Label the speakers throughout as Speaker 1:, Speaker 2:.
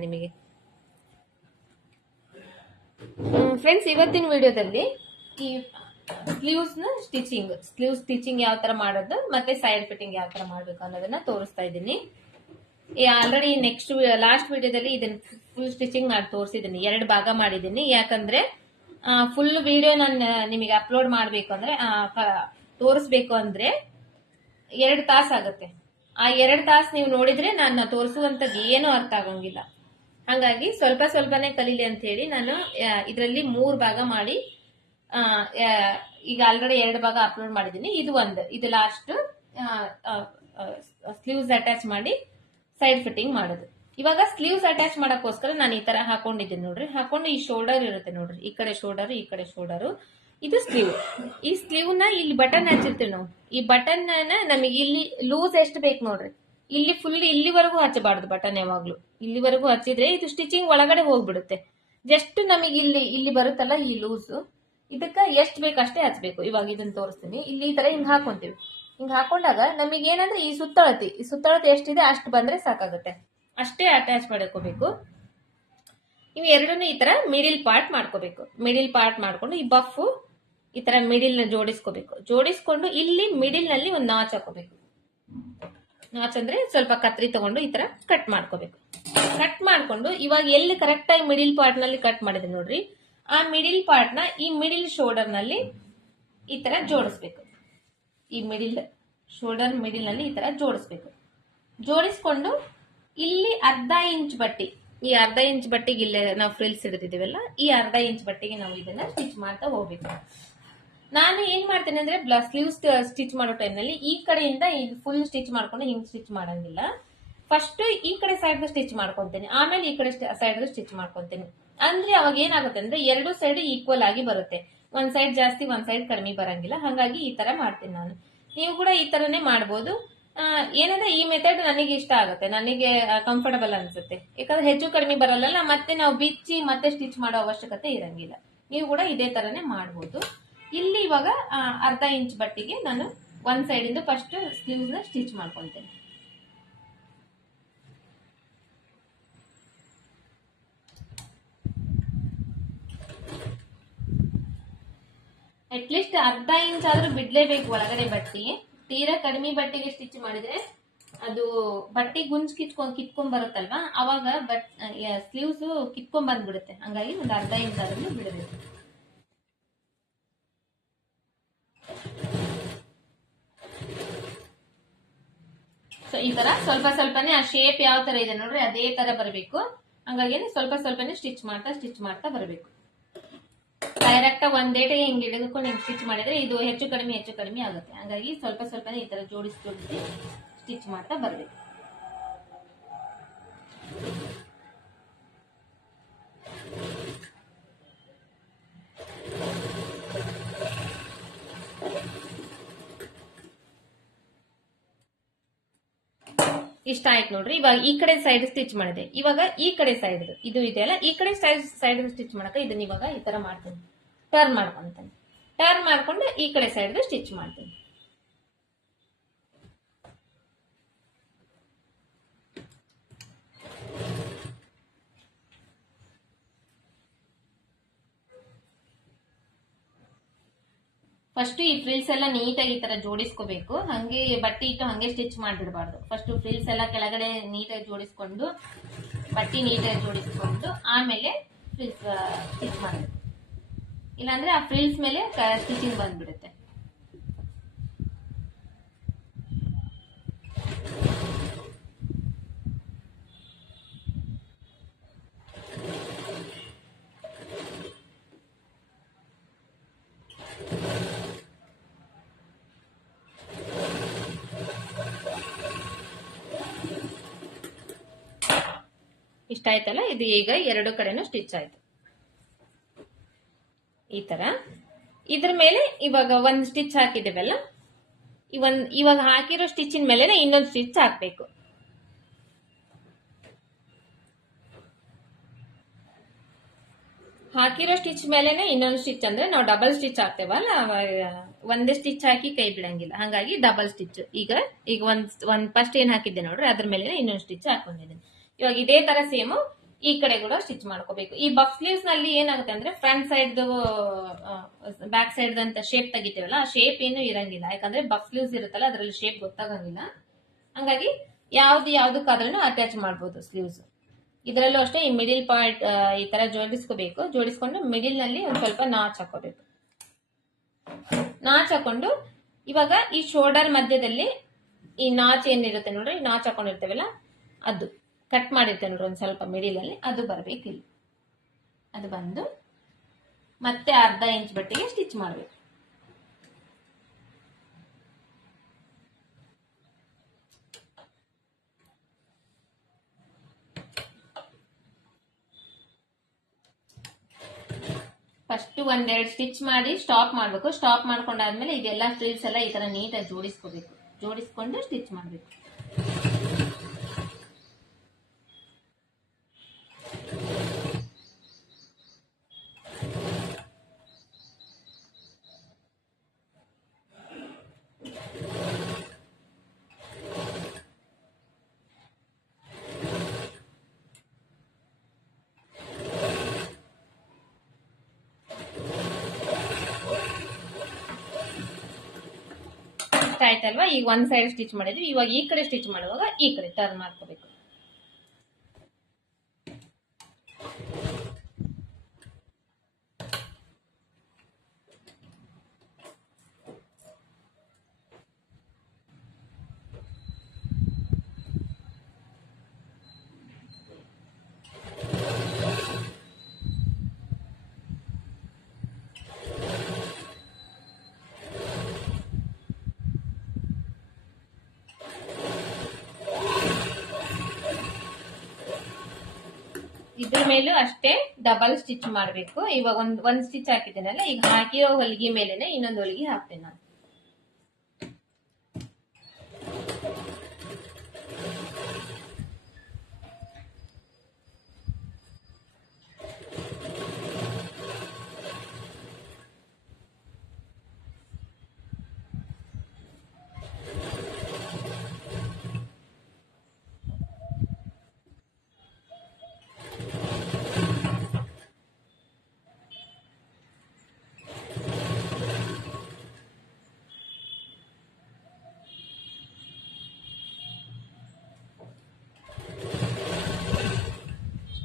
Speaker 1: ನಿಮಗೆ? ಫ್ರೆಂಡ್ಸ್ ಇವತ್ತಿನ ವಿಡಿಯೋದಲ್ಲಿ ಈ ಸ್ಲೀವ್ಸ್ನ ಸ್ಟಿಚಿಂಗ್ ಸ್ಲೀವ್ ಸ್ಟಿಚಿಂಗ್ ಯಾವ ತರ ಮಾಡೋದು ಮತ್ತೆ ಸೈಡ್ ಫಿಟ್ಟಿಂಗ್ ಯಾವ ತರ ಮಾಡ್ಬೇಕು ಅನ್ನೋದನ್ನ ತೋರಿಸ್ತಾ ಇದ್ದೀನಿ. ಆಲ್ರೆಡಿ ನೆಕ್ಸ್ಟ್ ಲಾಸ್ಟ್ ವಿಡಿಯೋದಲ್ಲಿ ಇದನ್ನ ಫುಲ್ ಸ್ಟಿಚಿಂಗ್ ನಾನು ತೋರಿಸಿದ್ದೀನಿ. ಎರಡು ಭಾಗ ಮಾಡಿದ್ದೀನಿ. ಯಾಕಂದ್ರೆ ಫುಲ್ ವಿಡಿಯೋ ನಾನು ನಿಮಗೆ ಅಪ್ಲೋಡ್ ಮಾಡಬೇಕು ಅಂದ್ರೆ ತೋರಿಸ್ಬೇಕು ಅಂದ್ರೆ ಎರಡು ತಾಸು ಆಗುತ್ತೆ. ಆ ಎರಡು ತಾಸು ನೀವು ನೋಡಿದ್ರೆ ನಾನು ತೋರಿಸುವಂತದ್ದು ಏನೂ ಅರ್ಥ ಆಗಂಗಿಲ್ಲ. ಹಾಗಾಗಿ ಸ್ವಲ್ಪ ಸ್ವಲ್ಪನೇ ಕಲೀಲಿ ಅಂತ ಹೇಳಿ ನಾನು ಇದರಲ್ಲಿ ಮೂರು ಭಾಗ ಮಾಡಿ ಈಗ ಆಲ್ರೆಡಿ ಎರಡು ಭಾಗ ಅಪ್ಲೋಡ್ ಮಾಡಿದ್ದೀನಿ. ಇದು ಒಂದು. ಇದು ಲಾಸ್ಟ್ ಸ್ಲೀವ್ಸ್ ಅಟ್ಯಾಚ್ ಮಾಡಿ ಸೈಡ್ ಫಿಟ್ಟಿಂಗ್ ಮಾಡೋದು. ಇವಾಗ ಸ್ಲೀವ್ಸ್ ಅಟ್ಯಾಚ್ ಮಾಡೋಕ್ಕೋಸ್ಕರ ನಾನು ಈ ತರ ಹಾಕೊಂಡಿದ್ದೀನಿ ನೋಡ್ರಿ. ಹಾಕೊಂಡು ಈ ಶೋಲ್ಡರ್ ಇರುತ್ತೆ ನೋಡ್ರಿ. ಈ ಕಡೆ ಶೋಲ್ಡರ್ ಈ ಕಡೆ ಶೋಲ್ಡರ್ ಇದು ಸ್ಲೀವ್ ಈ ಸ್ಲೀವ್ನ ಇಲ್ಲಿ ಬಟನ್ ಹಚ್ಚಿರ್ತೀವಿ ನಾವು. ಈ ಬಟನ್ ನಮಗೆ ಇಲ್ಲಿ ಲೂಸ್ ಎಷ್ಟು ಬೇಕು ನೋಡ್ರಿ? ಇಲ್ಲಿ ಫುಲ್ ಇಲ್ಲಿವರೆಗೂ ಹಚ್ಚಬಾರ್ದು ಬಟನ್ ಯಾವಾಗ್ಲೂ. ಇಲ್ಲಿವರೆಗೂ ಹಚ್ಚಿದ್ರೆ ಇದು ಸ್ಟಿಚಿಂಗ್ ಒಳಗಡೆ ಹೋಗ್ಬಿಡುತ್ತೆ. ಜಸ್ಟ್ ನಮಗೆ ಇಲ್ಲಿ ಇಲ್ಲಿ ಬರುತ್ತಲ್ಲ ಈ ಲೂಸ್ ಇದಕ್ಕ ಎಷ್ಟು ಬೇಕು ಅಷ್ಟೇ ಹಚ್ಬೇಕು. ಇವಾಗ ಇದನ್ನ ತೋರಿಸ್ತೀನಿ. ಇಲ್ಲಿ ಈ ತರ ಹಿಂಗ್ ಹಾಕೊಂತೀವಿ. ಹಿಂಗ್ ಹಾಕೊಂಡಾಗ ನಮಗೆ ಏನಂದ್ರೆ ಈ ಸುತ್ತಳತಿ ಈ ಸುತ್ತಳತಿ ಎಷ್ಟಿದೆ ಅಷ್ಟು ಬಂದ್ರೆ ಸಾಕಾಗುತ್ತೆ. ಅಷ್ಟೇ ಅಟ್ಯಾಚ್ ಮಾಡ್ಕೋಬೇಕು. ನೀವು ಎರಡನ್ನೂ ಈ ತರ ಮಿಡಿಲ್ ಪಾರ್ಟ್ ಮಾಡ್ಕೋಬೇಕು. ಮಿಡಿಲ್ ಪಾರ್ಟ್ ಮಾಡ್ಕೊಂಡು ಈ ಬಫ್ ಈ ತರ ಮಿಡಿಲ್ನ ಜೋಡಿಸ್ಕೋಬೇಕು. ಜೋಡಿಸ್ಕೊಂಡು ಇಲ್ಲಿ ಮಿಡಿಲ್ನಲ್ಲಿ ಒಂದು ನಾಚ್ ಹಾಕೋಬೇಕು. ನಾಚ್ ಅಂದ್ರೆ ಸ್ವಲ್ಪ ಕತ್ರಿ ತಗೊಂಡು ಈ ತರ ಕಟ್ ಮಾಡ್ಕೋಬೇಕು. ಕಟ್ ಮಾಡ್ಕೊಂಡು ಇವಾಗ ಎಲ್ಲಿ ಕರೆಕ್ಟ್ ಆಗಿ ಮಿಡಿಲ್ ಪಾರ್ಟ್ನಲ್ಲಿ ಕಟ್ ಮಾಡಿದೆ ನೋಡ್ರಿ. ಆ ಮಿಡಿಲ್ ಪಾರ್ಟ್ನ ಈ ಮಿಡಿಲ್ ಶೋಲ್ಡರ್ನಲ್ಲಿ ಈ ತರ ಜೋಡಿಸ್ಬೇಕು. ಈ ಮಿಡಿಲ್ ಶೋಲ್ಡರ್ ಮಿಡಿಲ್ನಲ್ಲಿ ಈ ತರ ಜೋಡಿಸ್ಬೇಕು. ಜೋಡಿಸ್ಕೊಂಡು ಇಲ್ಲಿ ಅರ್ಧ ಇಂಚ್ ಬಟ್ಟಿ, ಈ ಅರ್ಧ ಇಂಚ್ ಬಟ್ಟಿಗೆ ಇಲ್ಲೇ ನಾವು ಫ್ರಿಲ್ಸ್ ಹಿಡಿದಿದ್ದೀವಲ್ಲ, ಈ ಅರ್ಧ ಇಂಚ್ ಬಟ್ಟಿಗೆ ನಾವು ಇದನ್ನ ಸ್ಟಿಚ್ ಮಾಡ್ತಾ ಹೋಗ್ಬೇಕು. ನಾನು ಏನ್ ಮಾಡ್ತೇನೆ ಅಂದ್ರೆ ಸ್ಲೀವ್ಸ್ ಸ್ಟಿಚ್ ಮಾಡೋ ಟೈಮ್ನಲ್ಲಿ ಈ ಕಡೆಯಿಂದ ಫುಲ್ ಸ್ಟಿಚ್ ಮಾಡ್ಕೊಂಡು ಹಿಂಗ್ ಸ್ಟಿಚ್ ಮಾಡಂಗಿಲ್ಲ. ಫಸ್ಟ್ ಈ ಕಡೆ ಸೈಡ್ ಸ್ಟಿಚ್ ಮಾಡ್ಕೊಂತೇನೆ. ಆಮೇಲೆ ಈ ಕಡೆ ಸೈಡ್ ಸ್ಟಿಚ್ ಮಾಡ್ಕೊಂತೇನೆ. ಅಂದ್ರೆ ಅವಾಗ ಏನಾಗುತ್ತೆ ಅಂದ್ರೆ ಎರಡು ಸೈಡ್ ಈಕ್ವಲ್ ಆಗಿ ಬರುತ್ತೆ. ಒಂದ್ ಸೈಡ್ ಜಾಸ್ತಿ, ಒಂದ್ ಸೈಡ್ ಕಡಿಮೆ ಬರಂಗಿಲ್ಲ. ಹಾಗಾಗಿ ಈ ತರ ಮಾಡ್ತೀನಿ ನಾನು. ನೀವು ಕೂಡ ಈ ತರನೇ ಮಾಡ್ಬೋದು. ಏನಂದ್ರೆ ಈ ಮೆಥಡ್ ನನಗೆ ಇಷ್ಟ ಆಗುತ್ತೆ. ನನಗೆ ಕಂಫರ್ಟಬಲ್ ಅನ್ಸುತ್ತೆ. ಯಾಕಂದ್ರೆ ಹೆಚ್ಚು ಕಡಿಮೆ ಬರಲ್ಲ ಮತ್ತೆ ನಾವು ಬಿಚ್ಚಿ ಮತ್ತೆ ಸ್ಟಿಚ್ ಮಾಡೋ ಅವಶ್ಯಕತೆ ಇರಂಗಿಲ್ಲ. ನೀವು ಕೂಡ ಇದೇ ತರನೇ ಮಾಡ್ಬೋದು. ಇಲ್ಲಿ ಇವಾಗ ಅರ್ಧ ಇಂಚ್ ಬಟ್ಟಿಗೆ ನಾನು ಒನ್ ಸೈಡ್ ಇಂದ ಫಸ್ಟ್ ಸ್ಲೀವ್ಸ್ನ ಸ್ಟಿಚ್ ಮಾಡ್ಕೊಂತೇನೆ. ಅಟ್ಲೀಸ್ಟ್ ಅರ್ಧ ಇಂಚ್ ಆದ್ರೂ ಬಿಡ್ಲೇಬೇಕು ಒಳಗಡೆ ಬಟ್ಟಿ. ತೀರಾ ಕಡಿಮೆ ಬಟ್ಟೆಗೆ ಸ್ಟಿಚ್ ಮಾಡಿದ್ರೆ ಅದು ಬಟ್ಟೆ ಗುಂಜ್ ಕಿತ್ಕೊಂಡ್ ಕಿತ್ಕೊಂಡ್ ಬರುತ್ತಲ್ವಾ ಅವಾಗ ಬಟ್ ಸ್ಲೀವ್ಸ್ ಕಿತ್ಕೊಂಡ್ ಬಂದ್ಬಿಡುತ್ತೆ ಹಂಗಾಗಿ ಒಂದು ಅರ್ಧ ಇಂಚ್ ಆದ್ರೂ ಬಿಡಬೇಕು. ಸೊ ಈ ತರ ಸ್ವಲ್ಪ ಸ್ವಲ್ಪನೇ ಆ ಶೇಪ್ ಯಾವ ತರ ಇದೆ ನೋಡ್ರಿ, ಅದೇ ತರ ಬರಬೇಕು. ಹಂಗಾಗಿ ಸ್ವಲ್ಪ ಸ್ವಲ್ಪನೇ ಸ್ಟಿಚ್ ಮಾಡ್ತಾ ಸ್ಟಿಚ್ ಮಾಡ್ತಾ ಬರಬೇಕು. ಡೈರೆಕ್ಟ್ ಒಂದೇಟೆ ಹಿಂಗೆ ಹಿಡಿದುಕೊಂಡು ಹಿಂಗ್ ಸ್ಟಿಚ್ ಮಾಡಿದ್ರೆ ಇದು ಹೆಚ್ಚು ಕಡಿಮೆ ಹೆಚ್ಚು ಕಡಿಮೆ ಆಗುತ್ತೆ. ಹಂಗಾಗಿ ಸ್ವಲ್ಪ ಸ್ವಲ್ಪನೇ ಈ ತರ ಜೋಡಿಸಿ ಜೋಡಿಸಿ ಸ್ಟಿಚ್ ಮಾಡ್ತಾ ಬರ್ಬೇಕು. ಇಷ್ಟ ಆಯ್ತು ನೋಡ್ರಿ. ಇವಾಗ ಈ ಕಡೆ ಸೈಡ್ ಸ್ಟಿಚ್ ಮಾಡಿದೆ. ಇವಾಗ ಈ ಕಡೆ ಸೈಡ್ ಇದು ಇದೆಯಲ್ಲ ಈ ಕಡೆ ಸೈಡ್ ಸೈಡ್ ಸ್ಟಿಚ್ ಮಾಡಕ ಇದನ್ನ ಇವಾಗ ಈ ತರ ಮಾಡ್ತೀನಿ. ಟರ್ನ್ ಮಾಡ್ಕೊಂತೀನಿ. ಟರ್ನ್ ಮಾಡ್ಕೊಂಡು ಈ ಕಡೆ ಸೈಡ್ ಸ್ಟಿಚ್ ಮಾಡ್ತೀನಿ. ಫಸ್ಟ್ ಈ ಫ್ರಿಲ್ಸ್ ಎಲ್ಲ ನೀಟಾಗಿ ಈ ತರ ಜೋಡಿಸ್ಕೋಬೇಕು. ಹಂಗೆ ಬಟ್ಟೆ ಇಟ್ಟು ಹಂಗೆ ಸ್ಟಿಚ್ ಮಾಡಿಬಿಡಬಾರ್ದು. ಫಸ್ಟ್ ಫ್ರಿಲ್ಸ್ ಎಲ್ಲ ಕೆಳಗಡೆ ನೀಟಾಗಿ ಜೋಡಿಸ್ಕೊಂಡು, ಬಟ್ಟೆ ನೀಟಾಗಿ ಜೋಡಿಸ್ಕೊಂಡು ಆಮೇಲೆ ಫ್ರಿಲ್ಸ್ ಸ್ಟಿಚ್ ಮಾಡಬೇಕು. ಇಲ್ಲಾಂದ್ರೆ ಆ ಫ್ರಿಲ್ಸ್ ಮೇಲೆ ಸ್ಟಿಚಿಂಗ್ ಬಂದ್ಬಿಡುತ್ತೆ. ಇಷ್ಟ ಆಯ್ತಲ್ಲ? ಇದು ಈಗ ಎರಡು ಕಡೆನೂ ಸ್ಟಿಚ್ ಆಯ್ತು. ಈ ತರ. ಇದ್ರ ಮೇಲೆ ಇವಾಗ ಒಂದ್ ಸ್ಟಿಚ್ ಹಾಕಿದೇವಲ್ಲ ಒಂದ್ ಇವಾಗ ಹಾಕಿರೋ ಸ್ಟಿಚಿನ ಮೇಲೆ ಇನ್ನೊಂದು ಸ್ಟಿಚ್ ಹಾಕ್ಬೇಕು. ಹಾಕಿರೋ ಸ್ಟಿಚ್ ಮೇಲೆನೆ ಇನ್ನೊಂದು ಸ್ಟಿಚ್ ಅಂದ್ರೆ ನಾವು ಡಬಲ್ ಸ್ಟಿಚ್ ಹಾಕ್ತೇವಲ್ಲ ಒಂದೇ ಸ್ಟಿಚ್ ಹಾಕಿ ಕೈ ಬಿಡಂಗಿಲ್ಲ. ಹಂಗಾಗಿ ಡಬಲ್ ಸ್ಟಿಚ್ ಈಗ ಈಗ ಒಂದ್ ಒಂದ್ ಫಸ್ಟ್ ಏನ್ ಹಾಕಿದ್ದೆ ನೋಡ್ರಿ, ಅದ್ರ ಮೇಲೆ ಇನ್ನೊಂದು ಸ್ಟಿಚ್ ಹಾಕೊಂಡಿದ್ದೀನಿ. ಇವಾಗ ಇದೇ ತರ ಸೇಮ್ ಈ ಕಡೆ ಕೂಡ ಸ್ಟಿಚ್ ಮಾಡ್ಕೋಬೇಕು. ಈ ಬಫ್ ಸ್ಲೀವ್ಸ್ನಲ್ಲಿ ಏನಾಗುತ್ತೆ ಅಂದ್ರೆ ಫ್ರಂಟ್ ಸೈಡ್ ಬ್ಯಾಕ್ ಸೈಡ್ ಅಂತ ಶೇಪ್ ತೆಗಿತೀವಲ್ಲ, ಆ ಶೇಪ್ ಏನು ಇರಂಗಿಲ್ಲ. ಯಾಕಂದ್ರೆ ಬಫ್ ಸ್ಲೀವ್ಸ್ ಇರುತ್ತಲ್ಲ, ಅದರಲ್ಲಿ ಶೇಪ್ ಗೊತ್ತಾಗಂಗಿಲ್ಲ. ಹಂಗಾಗಿ ಯಾವ್ದು ಯಾವ್ದಕ್ಕಾದ್ರೂ ಅಟ್ಯಾಚ್ ಮಾಡ್ಬೋದು ಸ್ಲೀವ್ಸ್ ಇದರಲ್ಲೂ ಅಷ್ಟೇ ಈ ಮಿಡಿಲ್ ಪಾರ್ಟ್ ಈ ತರ ಜೋಡಿಸ್ಕೋಬೇಕು. ಜೋಡಿಸ್ಕೊಂಡು ಮಿಡಿಲ್ನಲ್ಲಿ ಒಂದ್ ಸ್ವಲ್ಪ ನಾಚ್ ಹಾಕೋಬೇಕು. ನಾಚ್ ಹಾಕೊಂಡು ಇವಾಗ ಈ ಶೋಲ್ಡರ್ ಮಧ್ಯದಲ್ಲಿ ಈ ನಾಚ್ ಏನಿರುತ್ತೆ ನೋಡ್ರಿ? ನಾಚ್ ಹಾಕೊಂಡಿರ್ತೇವಲ್ಲ, ಅದು. ಕಟ್ ಮಾಡಿರ್ತೇವೆ ನೋಡ್ರಿ ಒಂದ್ ಸ್ವಲ್ಪ ಮಿಡಿಲ್ ಅಲ್ಲಿ. ಅದು ಬರಬೇಕು ಇಲ್ಲಿ. ಅದು ಬಂದು ಮತ್ತೆ ಅರ್ಧ ಇಂಚ್ ಬಟ್ಟೆಗೆ ಸ್ಟಿಚ್ ಮಾಡ್ಬೇಕು. ಫಸ್ಟ್ ಒಂದೆರಡು ಸ್ಟಿಚ್ ಮಾಡಿ ಸ್ಟಾಪ್ ಮಾಡ್ಬೇಕು. ಸ್ಟಾಪ್ ಮಾಡ್ಕೊಂಡಾದ್ಮೇಲೆ ಇದೆಲ್ಲ ಸ್ಲೀವ್ಸ್ ಎಲ್ಲ ಈ ತರ ನೀಟಾಗಿ ಜೋಡಿಸ್ಕೋಬೇಕು. ಜೋಡಿಸ್ಕೊಂಡು ಸ್ಟಿಚ್ ಮಾಡ್ಬೇಕು ಇಷ್ಟ ಆಯ್ತಲ್ವಾ? ಈಗ ಒಂದ್ ಸೈಡ್ ಸ್ಟಿಚ್ ಮಾಡಿದ್ವಿ. ಇವಾಗ ಈ ಕಡೆ ಸ್ಟಿಚ್ ಮಾಡುವಾಗ ಈ ಕಡೆ ಟರ್ನ್ ಮಾಡ್ಕೋಬೇಕು. ಇದ್ರ ಮೇಲೂ ಅಷ್ಟೇ ಡಬಲ್ ಸ್ಟಿಚ್ ಮಾಡ್ಬೇಕು. ಇವಾಗ ಒಂದ್ ಒಂದ್ ಸ್ಟಿಚ್ ಹಾಕಿದ್ದೇನಲ್ಲ, ಈಗ ಹಾಕಿರೋ ಹೊಲಿಗೆ ಮೇಲೆನೆ ಇನ್ನೊಂದು ಹೊಲಿಗೆ ಹಾಕ್ತೇನೆ.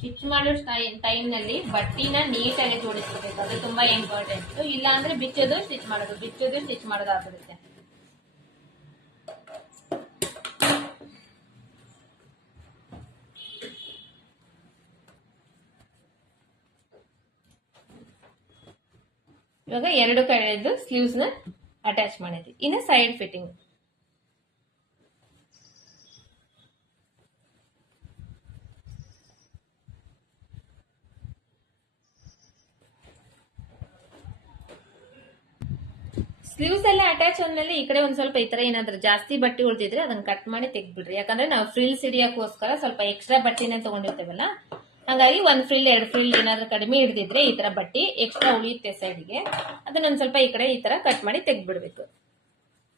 Speaker 1: ಸ್ಟಿಚ್ ಮಾಡೋ ಟೈಮ್ನಲ್ಲಿ ಬಟ್ಟಿನ ನೀಟಾಗಿ ಜೋಡಿಸ್ಕೋಬೇಕು ಅದು ತುಂಬಾ ಇಂಪಾರ್ಟೆಂಟ್ ಇಲ್ಲ ಅಂದ್ರೆ ಬಿಚ್ಚೋದು ಸ್ಟಿಚ್ ಮಾಡೋದು, ಬಿಚ್ಚೋದು ಸ್ಟಿಚ್ ಮಾಡೋದು ಇವಾಗ ಎರಡು ಕಡೆದು ಸ್ಲೀವ್ಸ್ನ ಅಟ್ಯಾಚ್ ಮಾಡಿದ್ವಿ. ಇನ್ನು ಸೈಡ್ ಫಿಟ್ಟಿಂಗ್ ಸ್ಲೀವ್ಸ್ ಎಲ್ಲ ಅಟ್ಯಾಚ್ ಆದ್ಮೇಲೆ ಈ ಕಡೆ ಒಂದ್ ಸ್ವಲ್ಪ ಈ ತರ ಏನಾದ್ರೂ ಜಾಸ್ತಿ ಬಟ್ಟೆ ಉಳಿದಿದ್ರೆ ಅದನ್ನ ಕಟ್ ಮಾಡಿ ತೆಗ್ಬಿಡ್ರಿ ಯಾಕಂದ್ರೆ ನಾವು ಫ್ರಿಲ್ಸ್ ಹಿಡಿಯೋಕ್ಕೋಸ್ಕರ ಸ್ವಲ್ಪ ಎಕ್ಸ್ಟ್ರಾ ಬಟ್ಟೆನ ತಗೊಂಡಿರ್ತೇವಲ್ಲ? ಹಾಗಾಗಿ ಒಂದ್ ಫ್ರಿಲ್ ಎರಡ್ ಫ್ರಿಲ್ ಏನಾದ್ರೂ ಕಡಿಮೆ ಹಿಡಿದಿದ್ರೆ ಈ ತರ ಬಟ್ಟೆ ಎಕ್ಸ್ಟ್ರಾ ಉಳಿಯುತ್ತೆ ಸೈಡ್ಗೆ ಅದನ್ನ ಒಂದ್ ಸ್ವಲ್ಪ ಈ ಕಡೆ ಈ ತರ ಕಟ್ ಮಾಡಿ ತೆಗ್ಬಿಡ್ಬೇಕು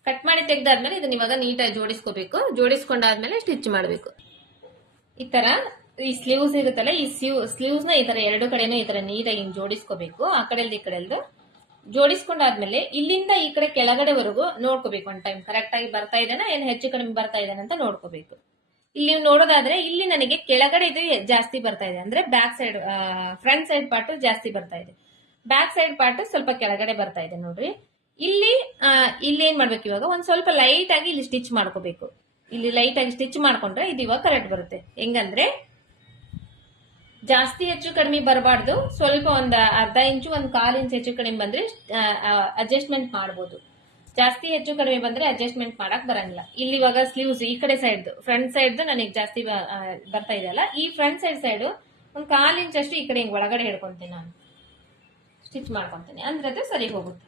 Speaker 1: ಕಟ್ ಮಾಡಿ ತೆಗ್ದಾದ್ಮೇಲೆ ಇದನ್ನ ಇವಾಗ ನೀಟಾಗಿ ಜೋಡಿಸ್ಕೋಬೇಕು. ಜೋಡಿಸ್ಕೊಂಡಾದ್ಮೇಲೆ ಸ್ಟಿಚ್ ಮಾಡಬೇಕು. ಈ ತರ ಈ ಸ್ಲೀವ್ಸ್ ಇರುತ್ತಲ್ಲ, ಈ ಸ್ಲೀವ್ ಸ್ಲೀವ್ಸ್ನ ಈ ತರ ಎರಡು ಕಡೆನೂ ಈ ತರ ನೀಟಾಗಿ ಹಿಂಗ್ ಜೋಡಿಸ್ಕೋಬೇಕು. ಆ ಕಡೆಲ್ದು ಈ ಕಡೆಲ್ದು. ಜೋಡಿಸ್ಕೊಂಡಾದ್ಮೇಲೆ ಇಲ್ಲಿಂದ ಈ ಕಡೆ ಕೆಳಗಡೆವರೆಗೂ ನೋಡ್ಕೋಬೇಕು ಒಂದು ಟೈಮ್ ಕರೆಕ್ಟ್ ಆಗಿ ಬರ್ತಾ ಇದೇನಾ ಏನ್ ಹೆಚ್ಚು ಕಡಿಮೆ ಬರ್ತಾ ಇದ್ದಾನೆ ಅಂತ ನೋಡ್ಕೋಬೇಕು. ಇಲ್ಲಿ ನೀವು ನೋಡೋದಾದ್ರೆ ಇಲ್ಲಿ ನನಗೆ ಕೆಳಗಡೆ ಇದು ಜಾಸ್ತಿ ಬರ್ತಾ ಇದೆ. ಅಂದ್ರೆ back side front side part ಜಾಸ್ತಿ ಬರ್ತಾ ಇದೆ. ಬ್ಯಾಕ್ ಸೈಡ್ ಪಾರ್ಟ್ ಸ್ವಲ್ಪ ಕೆಳಗಡೆ ಬರ್ತಾ ಇದೆ ನೋಡ್ರಿ. ಇಲ್ಲಿ ಇಲ್ಲಿ ಏನ್ ಮಾಡ್ಬೇಕು ಇವಾಗ? ಒಂದ್ ಸ್ವಲ್ಪ ಲೈಟ್ ಆಗಿ ಇಲ್ಲಿ ಸ್ಟಿಚ್ ಮಾಡ್ಕೋಬೇಕು. ಇಲ್ಲಿ ಲೈಟ್ ಆಗಿ ಸ್ಟಿಚ್ ಮಾಡ್ಕೊಂಡ್ರೆ ಇದು ಇವಾಗ ಕರೆಕ್ಟ್ ಬರುತ್ತೆ. ಹೆಂಗಂದ್ರೆ ಜಾಸ್ತಿ ಹೆಚ್ಚು ಕಡಿಮೆ ಬರಬಾರ್ದು. ಸ್ವಲ್ಪ ಒಂದ್ ಅರ್ಧ ಇಂಚು, ಒಂದ್ ಕಾಲ್ ಇಂಚ್ ಹೆಚ್ಚು ಕಡಿಮೆ ಬಂದ್ರೆ ಅಡ್ಜಸ್ಟ್ಮೆಂಟ್ ಮಾಡ್ಬೋದು. ಜಾಸ್ತಿ ಹೆಚ್ಚು ಕಡಿಮೆ ಬಂದ್ರೆ ಅಡ್ಜಸ್ಟ್ಮೆಂಟ್ ಮಾಡಕ್ ಬರಂಗಿಲ್ಲ. ಇಲ್ಲಿ ಇವಾಗ ಸ್ಲೀವ್ಸ್ ಈ ಕಡೆ ಸೈಡ್ ಫ್ರಂಟ್ ಸೈಡ್ ನನಗೆ ಜಾಸ್ತಿ ಬರ್ತಾ ಇದೆಯಲ್ಲ ಈ ಫ್ರಂಟ್ ಸೈಡ್ ಸೈಡ್ ಒಂದ್ ಕಾಲ್ ಇಂಚ್ ಅಷ್ಟು ಈ ಕಡೆ ಹಿಂಗ್ ಒಳಗಡೆ ಹಿಡ್ಕೊಂತೀನಿ ನಾನು. ಸ್ಟಿಚ್ ಮಾಡ್ಕೊಂತೀನಿ. ಅಂದ್ರೆ ಅದು ಸರಿ ಹೋಗುತ್ತೆ.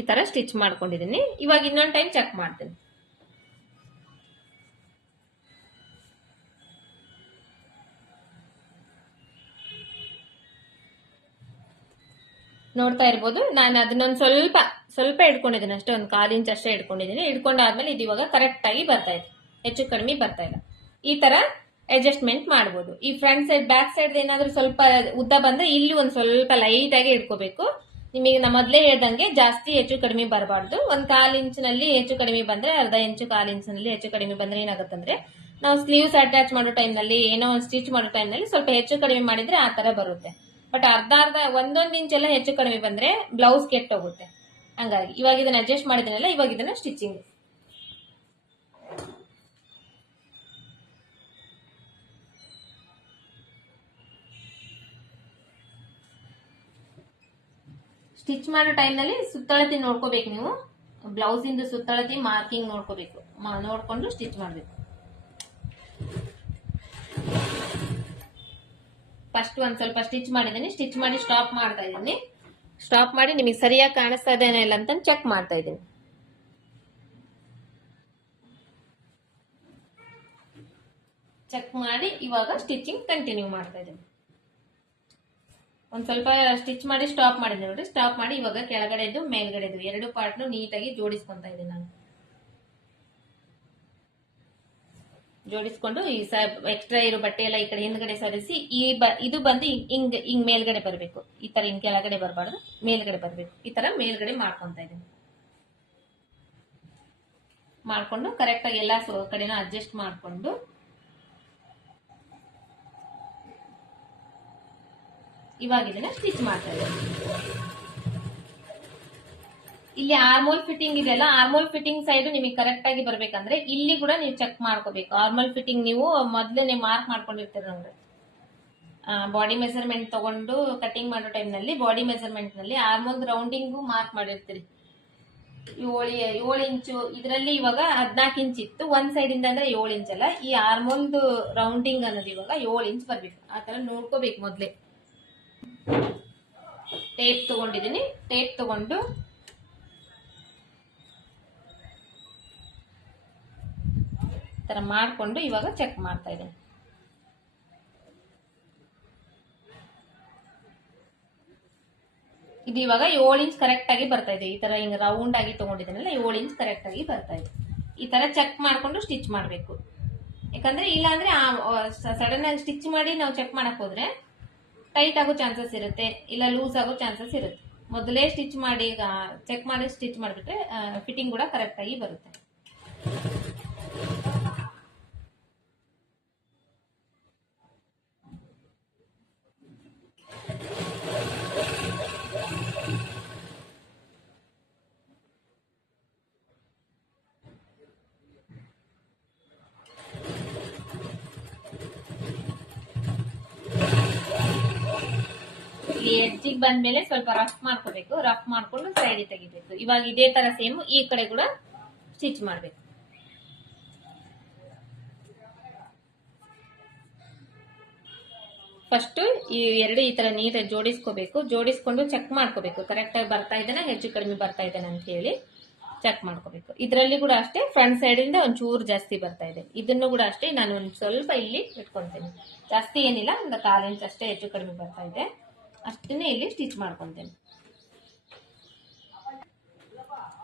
Speaker 1: ಈ ತರ ಸ್ಟಿಚ್ ಮಾಡ್ಕೊಂಡಿದ್ದೀನಿ ಇವಾಗ ಇನ್ನೊಂದು ಟೈಮ್ ಚೆಕ್ ಮಾಡ್ತೀನಿ. ನೋಡ್ತಾ ಇರ್ಬೋದು, ನಾನು ಅದನ್ನೊಂದು ಸ್ವಲ್ಪ ಸ್ವಲ್ಪ ಇಟ್ಕೊಂಡಿದ್ದೀನಿ ಅಷ್ಟೇ, ಒಂದು ಕಾಲು ಇಂಚ್ ಅಷ್ಟೇ ಇಟ್ಕೊಂಡಿದ್ದೀನಿ ಇಟ್ಕೊಂಡಾದ್ಮೇಲೆ ಇದು ಇವಾಗ ಕರೆಕ್ಟ್ ಆಗಿ ಬರ್ತಾ ಇದೆ. ಹೆಚ್ಚು ಕಡಿಮೆ ಬರ್ತಾ ಇಲ್ಲ. ಈ ತರ ಅಡ್ಜಸ್ಟ್ಮೆಂಟ್ ಮಾಡ್ಬೋದು. ಈ ಫ್ರಂಟ್ ಸೈಡ್ ಬ್ಯಾಕ್ ಸೈಡ್ ಏನಾದ್ರೂ ಸ್ವಲ್ಪ ಉದ್ದ ಬಂದ್ರೆ ಇಲ್ಲಿ ಒಂದು ಸ್ವಲ್ಪ ಲೈಟ್ ಆಗಿ ಇಟ್ಕೋಬೇಕು. ನಿಮಗೆ ನಾ ಮೊದಲೇ ಹೇಳ್ದಂಗೆ ಜಾಸ್ತಿ ಹೆಚ್ಚು ಕಡಿಮೆ ಬರಬಾರ್ದು. ಒಂದ್ ಕಾಲ್ ಇಂಚಿನಲ್ಲಿ ಹೆಚ್ಚು ಕಡಿಮೆ ಬಂದ್ರೆ, ಅರ್ಧ ಇಂಚು ಕಾಲ್ ಇಂಚಿನಲ್ಲಿ ಹೆಚ್ಚು ಕಡಿಮೆ ಬಂದ್ರೆ ಏನಾಗುತ್ತಂದ್ರೆ, ನಾವು ಸ್ಲೀವ್ಸ್ ಅಟ್ಯಾಚ್ ಮಾಡೋ ಟೈಮ್ನಲ್ಲಿ ಏನೋ ಒಂದು ಸ್ಟಿಚ್ ಮಾಡೋ ಟೈಮ್ನಲ್ಲಿ ಸ್ವಲ್ಪ ಹೆಚ್ಚು ಕಡಿಮೆ ಮಾಡಿದ್ರೆ ಆ ತರ ಬರುತ್ತೆ. ಬಟ್ ಅರ್ಧ ಅರ್ಧ, ಒಂದೊಂದು ಇಂಚೆಲ್ಲ ಹೆಚ್ಚು ಕಡಿಮೆ ಬಂದ್ರೆ ಬ್ಲೌಸ್ ಕೆಟ್ಟೋಗುತ್ತೆ. ಹಂಗಾಗಿ ಇವಾಗ ಇದನ್ನ ಅಡ್ಜಸ್ಟ್ ಮಾಡಿದನಲ್ಲ, ಇವಾಗ ಇದನ್ನ ಸ್ಟಿಚಿಂಗ್ ಸ್ಟಿಚ್ ಮಾಡೋ ಟೈಮ್ನಲ್ಲಿ ಸುತ್ತಳತಿ ನೋಡ್ಕೋಬೇಕು ನೀವು. ಬ್ಲೌಸ್ ಇಂದ ಸುತ್ತಳತಿ, ಮಾರ್ಕಿಂಗ್ ನೋಡ್ಕೋಬೇಕು. ನೋಡ್ಕೊಂಡು ಸ್ಟಿಚ್ ಮಾಡಬೇಕು. ಫಸ್ಟ್ ಒಂದ್ ಸ್ವಲ್ಪ ಸ್ಟಿಚ್ ಮಾಡಿದ್ದೀನಿ. ಸ್ಟಿಚ್ ಮಾಡಿ ಸ್ಟಾಪ್ ಮಾಡ್ತಾ ಇದ್ದೀನಿ. ಸ್ಟಾಪ್ ಮಾಡಿ ನಿಮಗೆ ಸರಿಯಾಗಿ ಕಾಣಿಸ್ತಾ ಇದೇನೋ ಇಲ್ಲ ಅಂತ ಚೆಕ್ ಮಾಡ್ತಾ ಇದ್ದೀನಿ. ಚೆಕ್ ಮಾಡಿ ಇವಾಗ ಸ್ಟಿಚಿಂಗ್ ಕಂಟಿನ್ಯೂ ಮಾಡ್ತಾ ಇದ್ದೀನಿ. ಒಂದ್ ಸ್ವಲ್ಪ ಸ್ಟಿಚ್ ಮಾಡಿ ಸ್ಟಾಪ್ ಮಾಡಿದೆ ನೋಡಿ ಸ್ಟಾಪ್ ಮಾಡಿ ಇವಾಗ ಕೆಳಗಡೆದು, ಮೇಲ್ಗಡೆದು ಎರಡು ಪಾರ್ಟ್ನು ನೀಟಾಗಿ ಜೋಡಿಸ್ಕೊಂತ ಇದ್ದೀನಿ ನಾನು. ಜೋಡಿಸ್ಕೊಂಡು ಈ ಎಕ್ಸ್ಟ್ರಾ ಇರೋ ಬಟ್ಟೆ ಎಲ್ಲ ಈ ಕಡೆ ಹಿಂದ್ಗಡೆ ಸರಿಸಿ, ಈ ಬ- ಇದು ಬಂದು ಹಿಂಗ್- ಹಿಂಗ್ ಮೇಲ್ಗಡೆ ಬರಬೇಕು. ಈ ತರ ಹಿಂಗ್ ಕೆಳಗಡೆ ಬರಬಾರ್ದು, ಮೇಲ್ಗಡೆ ಬರಬೇಕು. ಈ ತರ ಮೇಲ್ಗಡೆ ಮಾಡ್ಕೊಂತ ಇದ್ದೀನಿ. ಮಾಡ್ಕೊಂಡು ಕರೆಕ್ಟ್ ಆಗಿ ಎಲ್ಲಾ ಸೊ- ಕಡೆನೂ ಅಡ್ಜಸ್ಟ್ ಮಾಡ್ಕೊಂಡು ಇವಾಗ ಇದನ್ನ ಸ್ಟಿಚ್ ಮಾಡ್ತಾ ಇದ್ದೀವಿ ಇಲ್ಲಿ ಆರ್ಮೋಲ್ ಫಿಟ್ಟಿಂಗ್ ಇದೆಯಲ್ಲ ಆರ್ಮೋಲ್ ಫಿಟ್ಟಿಂಗ್ ಸೈಡ್ ನಿಮಗೆ ಕರೆಕ್ಟ್ ಆಗಿ ಬರ್ಬೇಕಂದ್ರೆ ಇಲ್ಲಿ ಕೂಡ ನೀವು ಚೆಕ್ ಮಾಡ್ಕೋಬೇಕು. ಆರ್ಮಲ್ ಫಿಟ್ಟಿಂಗ್ ನೀವು ಮೊದ್ಲೇನೆ ಮಾರ್ಕ್ ಮಾಡ್ಕೊಂಡಿರ್ತೀರ ನೋಡ್ರಿ ಬಾಡಿ ಮೆಸರ್ಮೆಂಟ್ ತಗೊಂಡು ಕಟಿಂಗ್ ಮಾಡೋ ಟೈಮ್ನಲ್ಲಿ ನಲ್ಲಿ ಬಾಡಿ ಮೆಸರ್ಮೆಂಟ್ನಲ್ಲಿ ಆರ್ಮೋಲ್ ರೌಂಡಿಂಗು ಮಾರ್ಕ್ ಮಾಡಿರ್ತೀರಿ. ಏಳು ಏಳು ಇಂಚು, ಇದರಲ್ಲಿ ಇವಾಗ ಹದಿನಾಲ್ಕು ಇಂಚ್ ಇತ್ತು. ಒಂದ್ ಸೈಡ್ ಇಂದ ಅಂದ್ರೆ ಏಳು ಇಂಚ್ ಅಲ್ಲ. ಈ ಆರ್ಮೋಲ್ ರೌಂಡಿಂಗ್ ಅನ್ನೋದು ಇವಾಗ ಏಳು ಇಂಚ್ ಬರ್ಬೇಕು. ಆ ತರ ನೋಡ್ಕೋಬೇಕು ಮೊದ್ಲೇ. ಟೇಪ್ ತಗೊಂಡಿದ್ದೀನಿ. ಟೇಪ್ ತಗೊಂಡು ತರ ಮಾಡ್ಕೊಂಡು ಇವಾಗ ಚೆಕ್ ಮಾಡ್ತಾ ಇದ್ದೀನಿ. ಇದು ಇವಾಗ ಏಳು ಇಂಚ್ ಕರೆಕ್ಟ್ ಆಗಿ ಬರ್ತಾ ಇದೆ. ಈ ತರ ಹಿಂಗ್ ರೌಂಡ್ ಆಗಿ ತಗೊಂಡಿದ್ದೀನಲ್ಲ, ಏಳು ಇಂಚ್ ಕರೆಕ್ಟ್ ಆಗಿ ಬರ್ತಾ ಇದೆ. ಈ ತರ ಚೆಕ್ ಮಾಡ್ಕೊಂಡು ಸ್ಟಿಚ್ ಮಾಡಬೇಕು. ಯಾಕಂದ್ರೆ ಇಲ್ಲಾಂದ್ರೆ ಸಡನ್ ಆಗಿ ಸ್ಟಿಚ್ ಮಾಡಿ ನಾವು ಚೆಕ್ ಮಾಡಕ್ ಹೋದ್ರೆ ಟೈಟ್ ಆಗೋ ಚಾನ್ಸಸ್ ಇರುತ್ತೆ, ಇಲ್ಲ ಲೂಸ್ ಆಗೋ ಚಾನ್ಸಸ್ ಇರುತ್ತೆ. ಮೊದಲೇ ಸ್ಟಿಚ್ ಮಾಡಿ ಚೆಕ್ ಮಾಡಿ ಸ್ಟಿಚ್ ಮಾಡಿಬಿಟ್ರೆ ಫಿಟ್ಟಿಂಗ್ ಕೂಡ ಕರೆಕ್ಟ್ ಆಗಿ ಬರುತ್ತೆ. ಈ ಎಡ್ಜಿಗೆ ಬಂದ್ಮೇಲೆ ಸ್ವಲ್ಪ ರಫ್ ಮಾಡ್ಕೋಬೇಕು. ರಫ್ ಮಾಡ್ಕೊಂಡು ಸೈಡ್ ತೆಗಿಬೇಕು. ಇವಾಗ ಇದೇ ತರ ಸೇಮ್ ಈ ಕಡೆ ಕೂಡ ಸ್ಟಿಚ್ ಮಾಡ್ಬೇಕು. ಫಸ್ಟ್ ಈ ಎರಡು ಈ ತರ ನೀಟಾಗಿ ಜೋಡಿಸ್ಕೋಬೇಕು. ಜೋಡಿಸ್ಕೊಂಡು ಚೆಕ್ ಮಾಡ್ಕೋಬೇಕು. ಕರೆಕ್ಟ್ ಆಗಿ ಬರ್ತಾ ಇದ್ದಾನೆ ಹೆಚ್ಚು ಕಡಿಮೆ ಬರ್ತಾ ಇದ್ದಾನೆ ಅಂತ ಹೇಳಿ ಚೆಕ್ ಮಾಡ್ಕೋಬೇಕು. ಇದರಲ್ಲಿ ಕೂಡ ಅಷ್ಟೇ ಫ್ರಂಟ್ ಸೈಡ್ ಇಂದ ಒಂಚೂರು ಜಾಸ್ತಿ ಬರ್ತಾ ಇದೆ. ಇದನ್ನು ಕೂಡ ಅಷ್ಟೇ ನಾನು ಒಂದು ಸ್ವಲ್ಪ ಇಲ್ಲಿ ಇಟ್ಕೊಂತೇನೆ. ಜಾಸ್ತಿ ಏನಿಲ್ಲ, ಒಂದು ಕಾಲು ಇಂಚ್ ಅಷ್ಟೇ ಹೆಚ್ಚು ಕಡಿಮೆ ಬರ್ತಾ ಇದೆ. ಅಷ್ಟನ್ನೇ ಇಲ್ಲಿ ಸ್ಟಿಚ್ ಮಾಡ್ಕೊಂತೇನೆ.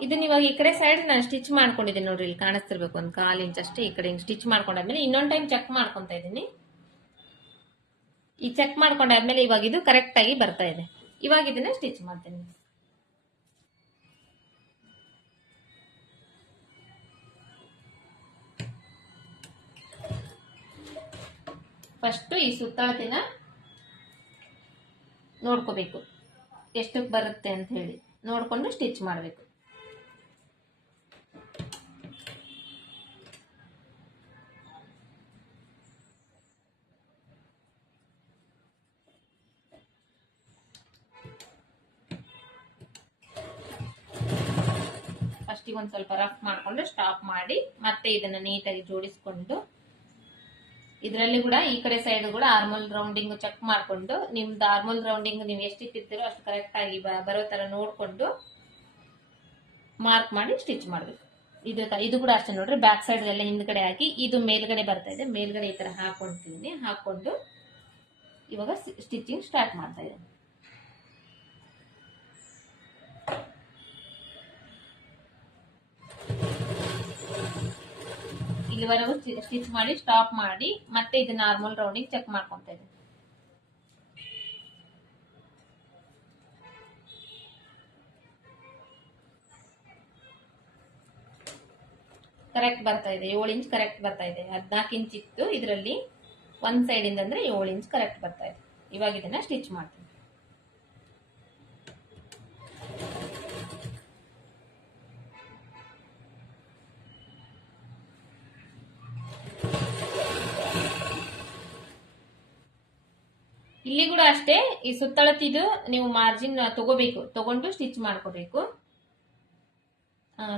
Speaker 1: ಇದನ್ನ ಇವಾಗ ಈ ಕಡೆ ಸೈಡ್ ನಾನು ಸ್ಟಿಚ್ ಮಾಡ್ಕೊಂಡಿದ್ದೀನಿ ನೋಡ್ರಿ, ಇಲ್ಲಿ ಕಾಣಿಸ್ತಿರ್ಬೇಕು ಒಂದು ಕಾಲು ಇಂಚ್ ಅಷ್ಟೇ, ಈ ಕಡೆ ಸ್ಟಿಚ್ ಮಾಡ್ಕೊಂಡಾದ್ಮೇಲೆ ಇನ್ನೊಂದು ಟೈಮ್ ಚೆಕ್ ಮಾಡ್ಕೊತಾ ಇದ್ದೀನಿ. ಈ ಚೆಕ್ ಮಾಡ್ಕೊಂಡಾದ್ಮೇಲೆ ಇವಾಗ ಇದು ಕರೆಕ್ಟ್ ಆಗಿ ಬರ್ತಾ ಇದೆ. ಇವಾಗ ಇದನ್ನ ಸ್ಟಿಚ್ ಮಾಡ್ತೀನಿ. ಫಸ್ಟ್ ಈ ಸುತ್ತಾಳತಿನ ನೋಡ್ಕೋಬೇಕು. ಎಷ್ಟಕ್ಕೆ ಬರುತ್ತೆ ಅಂತ ಹೇಳಿ. ನೋಡ್ಕೊಂಡು ಸ್ಟಿಚ್ ಮಾಡಬೇಕು. ಫಸ್ಟಿಗೆ ಒಂದು ಸ್ವಲ್ಪ ರಫ್ ಮಾಡಿಕೊಂಡು ಸ್ಟಾಪ್ ಮಾಡಿ ಮತ್ತೆ ಇದನ್ನ ನೀಟಾಗಿ ಜೋಡಿಸ್ಕೊಂಡು ಇದರಲ್ಲಿ ಕೂಡ ಈ ಕಡೆ ಸೈಡ್ ಕೂಡ ಆರ್ಮಲ್ ರೌಂಡಿಂಗ್ ಚೆಕ್ ಮಾಡಿಕೊಂಡು, ನಿಮ್ದು ಆರ್ಮಲ್ ರೌಂಡಿಂಗ್ ನೀವು ಎಷ್ಟು ಇಟ್ಟಿರ್ತೀರೋ ಅಷ್ಟು ಕರೆಕ್ಟ್ ಆಗಿ ಬರೋ ತರ ನೋಡ್ಕೊಂಡು ಮಾರ್ಕ್ ಮಾಡಿ ಸ್ಟಿಚ್ ಮಾಡಬೇಕು. ಇದು ಇದು ಕೂಡ ಅಷ್ಟೇ ನೋಡ್ರಿ ಬ್ಯಾಕ್ ಸೈಡ್ ಎಲ್ಲ ಹಿಂದ್ಗಡೆ ಹಾಕಿ, ಇದು ಮೇಲ್ಗಡೆ ಬರ್ತಾ ಇದೆ, ಮೇಲ್ಗಡೆ ಈ ತರ ಹಾಕೊಂತೀನಿ ಹಾಕೊಂಡು ಇವಾಗ ಸ್ಟಿಚಿಂಗ್ ಸ್ಟಾರ್ಟ್ ಮಾಡ್ತಾ ಇದ್ದೀನಿ. ಇಲ್ಲಿವರೆಗೂ ಸ್ಟಿಚ್ ಮಾಡಿ ಸ್ಟಾಪ್ ಮಾಡಿ, ಮತ್ತೆ ಇದು ನಾರ್ಮಲ್ ರೌಂಡಿಗೆ ಚೆಕ್ ಮಾಡ್ಕೊಂತ ಇದ್ದೀನಿ ಕರೆಕ್ಟ್ ಬರ್ತಾ ಇದೆ, ಏಳು ಇಂಚ್ ಕರೆಕ್ಟ್ ಬರ್ತಾ ಇದೆ. ಹದಿನಾಲ್ಕು ಇಂಚ್ ಇತ್ತು, ಇದರಲ್ಲಿ ಒಂದ್ ಸೈಡ್ ಇಂದ ಅಂದ್ರೆ ಏಳು ಇಂಚ್ ಕರೆಕ್ಟ್ ಬರ್ತಾ ಇದೆ. ಇವಾಗ ಇದನ್ನ ಸ್ಟಿಚ್ ಮಾಡ್ತೀನಿ. ಇಲ್ಲಿ ಕೂಡ ಅಷ್ಟೇ, ಈ ಸುತ್ತಳತಿದು ನೀವು ಮಾರ್ಜಿನ್ ತಗೋಬೇಕು, ತಗೊಂಡು ಸ್ಟಿಚ್ ಮಾಡ್ಕೋಬೇಕು.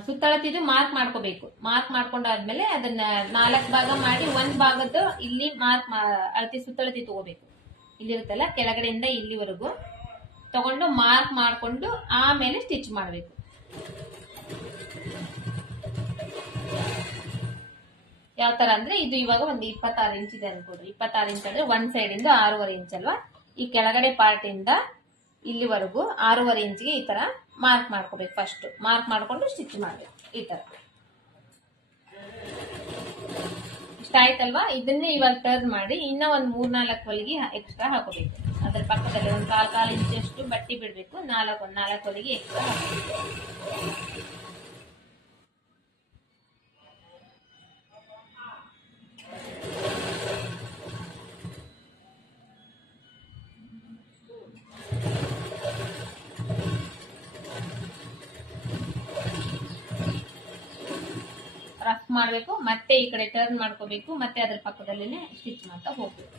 Speaker 1: ಸುತ್ತಳತಿದು ಮಾರ್ಕ್ ಮಾಡ್ಕೋಬೇಕು. ಮಾರ್ಕ್ ಮಾಡ್ಕೊಂಡಾದ್ಮೇಲೆ ಅದನ್ನ ನಾಲ್ಕು ಭಾಗ ಮಾಡಿ ಒಂದ್ ಭಾಗದ ಇಲ್ಲಿ ಮಾರ್ಕ್ ಅಳತಿ ಸುತ್ತಳತಿ ತಗೋಬೇಕು. ಇಲ್ಲಿರುತ್ತಲ್ಲ, ಕೆಳಗಡೆಯಿಂದ ಇಲ್ಲಿವರೆಗೂ. ತಗೊಂಡು ಮಾರ್ಕ್ ಮಾಡ್ಕೊಂಡು ಆಮೇಲೆ ಸ್ಟಿಚ್ ಮಾಡಬೇಕು. ಯಾವ ತರ ಅಂದ್ರೆ ಇದು ಇವಾಗ ಒಂದು ಇಪ್ಪತ್ತಾರು ಇಂಚ್ ಇದೆ ಅನ್ಕೊಡ್ರಿ ಇಪ್ಪತ್ತಾರು ಇಂಚ್ ಅಂದ್ರೆ ಒಂದ್ ಇಂದ ಆರೂವರೆ ಇಂಚ್ ಅಲ್ವಾ? ಈ ಕೆಳಗಡೆ ಪಾರ್ಟ್ ಇಂದ ಇಲ್ಲಿವರೆಗೂ ಆರೂವರೆ ಇಂಚ್ಗೆ ಈ ತರ ಮಾರ್ಕ್ ಮಾಡ್ಕೋಬೇಕು ಫಸ್ಟ್ ಮಾರ್ಕ್ ಮಾಡ್ಕೊಂಡು ಸ್ಟಿಚ್ ಮಾಡ್ಬೇಕು ಈ ತರ. ಇಷ್ಟ ಆಯ್ತಲ್ವಾ? ಇದನ್ನೇ ಇವಾಗ ಟರ್ನ್ ಮಾಡಿ ಇನ್ನ ಒಂದ್ ಮೂರ್ ನಾಲ್ಕು ಹೊಲಿಗೆ ಎಕ್ಸ್ಟ್ರಾ ಹಾಕೋಬೇಕು. ಅದ್ರ ಪಕ್ಕದಲ್ಲಿ ಒಂದ್ ಕಾಲ್ ಕಾಲ್ ಇಂಚಷ್ಟು ಬಟ್ಟಿ ಬಿಡ್ಬೇಕು. ನಾಲ್ಕು, ಒಂದು ನಾಲ್ಕು ಹೊಲಿಗೆ ಎಕ್ಸ್ಟ್ರಾ ಹಾಕೋಬೇಕು. ರಫ್ ಮಾಡಬೇಕು ಮತ್ತೆ ಈ ಕಡೆ ಟರ್ನ್ ಮಾಡ್ಕೋಬೇಕು ಮತ್ತೆ ಅದ್ರ ಪಕ್ಕದಲ್ಲಿನೇ ಸ್ಟಿಚ್ ಮಾಡ್ತಾ ಹೋಗ್ಬೇಕು.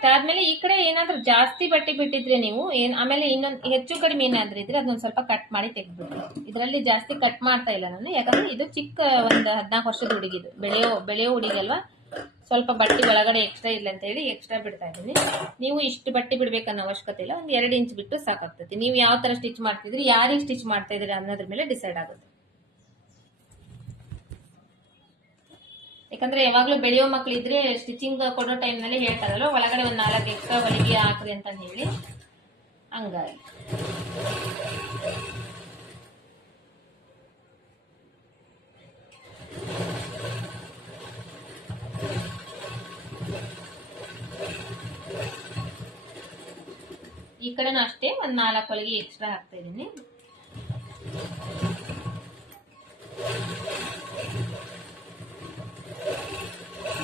Speaker 1: ಇಷ್ಟಾದ್ಮೇಲೆ ಈ ಕಡೆ ಏನಾದ್ರೂ ಜಾಸ್ತಿ ಬಟ್ಟೆ ಬಿಟ್ಟಿದ್ರೆ ನೀವು ಏನ್ ಆಮೇಲೆ ಇನ್ನೊಂದ್ ಹೆಚ್ಚು ಕಡಿಮೆ ಏನಾದ್ರೂ ಇದ್ರೆ ಅದೊಂದ್ ಸ್ವಲ್ಪ ಕಟ್ ಮಾಡಿ ತೆಗೆದ್ಬಿಡ್ರಿ. ಇದರಲ್ಲಿ ಜಾಸ್ತಿ ಕಟ್ ಮಾಡ್ತಾ ಇಲ್ಲ ನಾನು. ಯಾಕಂದ್ರೆ ಇದು ಚಿಕ್ಕ ಒಂದ್ ಹದಿನಾಲ್ಕು ವರ್ಷದ ಹುಡುಗಿದು ಬೆಳೆಯೋ ಬೆಳೆಯೋ ಹುಡುಗಲ್ವಾ ಸ್ವಲ್ಪ ಬಟ್ಟೆ ಒಳಗಡೆ ಎಕ್ಸ್ಟ್ರಾ ಇಲ್ಲ ಅಂತ ಹೇಳಿ ಎಕ್ಸ್ಟ್ರಾ ಬಿಡ್ತಾ ಇದ್ದೀನಿ. ನೀವು ಇಷ್ಟು ಬಟ್ಟೆ ಬಿಡ್ಬೇಕನ್ನೋ ಅವಶ್ಯಕತೆ ಇಲ್ಲ. ಒಂದ್ ಎರಡು ಇಂಚ್ ಬಿಟ್ಟು ಸಾಕಾಗ್ತದೆ. ನೀವು ಯಾವ ತರ ಸ್ಟಿಚ್ ಮಾಡ್ತಿದ್ರಿ, ಯಾರಿಗೆ ಸ್ಟಿಚ್ ಮಾಡ್ತಾ ಇದ್ರಿ ಅನ್ನೋದ್ರ ಮೇಲೆ ಡಿಸೈಡ್ ಆಗುತ್ತೆ. ಯಾಕಂದ್ರೆ ಯಾವಾಗ್ಲೂ ಬೆಳೆಯೋ ಮಕ್ಳು ಇದ್ರೆ ಸ್ಟಿಚಿಂಗ್ ಕೊಡೋ ಟೈಮ್ನಲ್ಲಿ ಹೇಳ್ತಾರಲ್ಲ ಒಳಗಡೆ ಒಂದ್ ನಾಲ್ಕು ಎಕ್ಸ್ಟ್ರಾ ಹೊಲಿಗೆ ಹಾಕ್ರಿ ಅಂತ ಹೇಳಿ. ಹಂಗಾಗಿ. ಈ ಕಡೆನೂ ಅಷ್ಟೇ ಒಂದ್ ನಾಲ್ಕು ಹೊಲಿಗೆ ಎಕ್ಸ್ಟ್ರಾ ಹಾಕ್ತಾ ಇದೀನಿ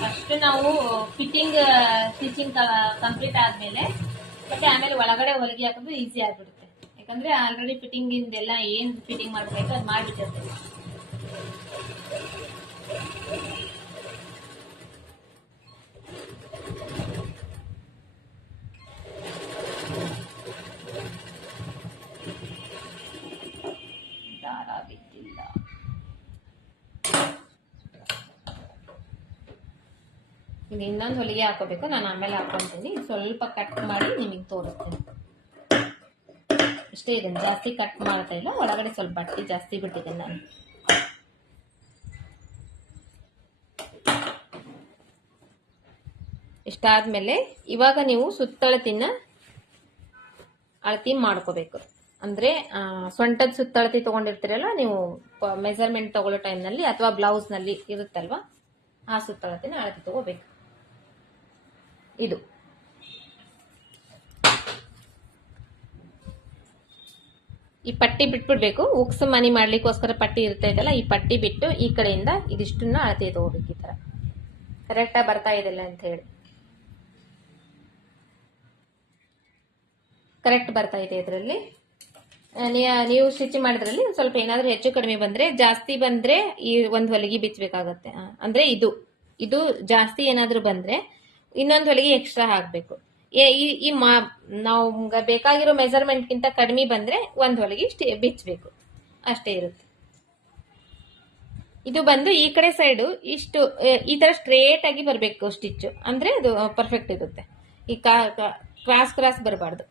Speaker 1: ಫಸ್ಟ್ ನಾವು ಫಿಟ್ಟಿಂಗ್ ಸ್ಟಿಚಿಂಗ್ ಕಂಪ್ಲೀಟ್ ಆದ್ಮೇಲೆ, ಮತ್ತೆ ಆಮೇಲೆ ಒಳಗಡೆ ಹೊಲಿಗೆ ಹಾಕೋದು ಈಸಿ ಆಗ್ಬಿಡುತ್ತೆ. ಯಾಕಂದ್ರೆ ಆಲ್ರೆಡಿ ಫಿಟ್ಟಿಂಗ್ ಇಂದೆಲ್ಲ ಏನ್ ಫಿಟ್ಟಿಂಗ್ ಮಾಡ್ಬೇಕು ಅದು ಮಾಡ್ಬಿಟ್ಟಿರ್ತೀವಿ. ಇದು ಇನ್ನೊಂದು ಹೊಲಿಗೆ ಹಾಕೋಬೇಕು, ನಾನು ಆಮೇಲೆ ಹಾಕೊಂತೀನಿ. ಸ್ವಲ್ಪ ಕಟ್ ಮಾಡಿ ನಿಮಗೆ ತೋರಿಸ್ತೀನಿ. ಇಷ್ಟೇ ಇದೆ ಜಾಸ್ತಿ ಕಟ್ ಮಾಡ್ತಾ ಇಲ್ಲ, ಒಳಗಡೆ ಸ್ವಲ್ಪ ಬಟ್ಟೆ ಜಾಸ್ತಿ ಬಿಟ್ಟಿದ್ದೀನಿ ನಾನು. ಇಷ್ಟಾದ್ಮೇಲೆ ಇವಾಗ ನೀವು ಸುತ್ತಳತಿನ ಅಳತಿ ಮಾಡ್ಕೋಬೇಕು. ಅಂದ್ರೆ ಸೊಂಟದ ಸುತ್ತಳತಿ ತೊಗೊಂಡಿರ್ತೀರಲ್ಲ, ನೀವು ಮೆಜರ್ಮೆಂಟ್ ತಗೊಳ್ಳೋ ಟೈಮ್ನಲ್ಲಿ ಅಥವಾ ಬ್ಲೌಸ್ನಲ್ಲಿ ಇರುತ್ತಲ್ವಾ, ಆ ಸುತ್ತಳತಿನ ಅಳತಿ ತಗೋಬೇಕು. ಇದು. ಈ ಪಟ್ಟಿ ಬಿಟ್ಬಿಡ್ಬೇಕು. ಉಕ್ಸ್ ಮನಿ ಮಾಡ್ಲಿಕ್ಕೋಸ್ಕರ ಪಟ್ಟಿ ಇರ್ತಾ ಇದೆಯಲ್ಲ, ಈ ಪಟ್ಟಿ ಬಿಟ್ಟು ಈ ಕಡೆಯಿಂದ ಇದಿಷ್ಟನ್ನ ಅಳತೆ ತಗೋಬೇಕು ಈ ತರ ಕರೆಕ್ಟಾಗಿ ಬರ್ತಾ ಇದೆಲ್ಲ ಅಂತ ಹೇಳಿ. ಕರೆಕ್ಟ್ ಬರ್ತಾ ಇದೆ ಇದರಲ್ಲಿ. ನೀವು ಸ್ಟಿಚ್ ಮಾಡಿದ್ರಲ್ಲಿ ಸ್ವಲ್ಪ ಏನಾದ್ರೂ ಹೆಚ್ಚು ಕಡಿಮೆ ಬಂದ್ರೆ, ಜಾಸ್ತಿ ಬಂದ್ರೆ ಈ ಒಂದು ಹೊಲಿಗೆ ಬಿಚ್ಚಬೇಕಾಗತ್ತೆ. ಅಂದ್ರೆ ಇದು. ಇದು ಜಾಸ್ತಿ ಏನಾದ್ರೂ ಬಂದ್ರೆ ಇನ್ನೊಂದು ಹೊಲಿಗೆ ಎಕ್ಸ್ಟ್ರಾ ಹಾಕಬೇಕು. ಈ ಮಾ, ನಾವು ಬೇಕಾಗಿರೋ ಮೆಜರ್ಮೆಂಟ್ಗಿಂತ ಕಡಿಮೆ ಬಂದ್ರೆ ಒಂದು ಹೊಲಿಗೆ ಬಿಚ್ಚಬೇಕು ಅಷ್ಟೇ ಇರುತ್ತೆ. ಇದು ಬಂದು ಈ ಕಡೆ ಸೈಡು ಇಷ್ಟು ಈ ತರ ಸ್ಟ್ರೇಟ್ ಆಗಿ ಬರಬೇಕು ಸ್ಟಿಚ್ ಅಂದ್ರೆ ಅದು ಪರ್ಫೆಕ್ಟ್ ಇರುತ್ತೆ. ಈ ಕ್ರಾಸ್ ಕ್ರಾಸ್ ಬರಬಾರ್ದು.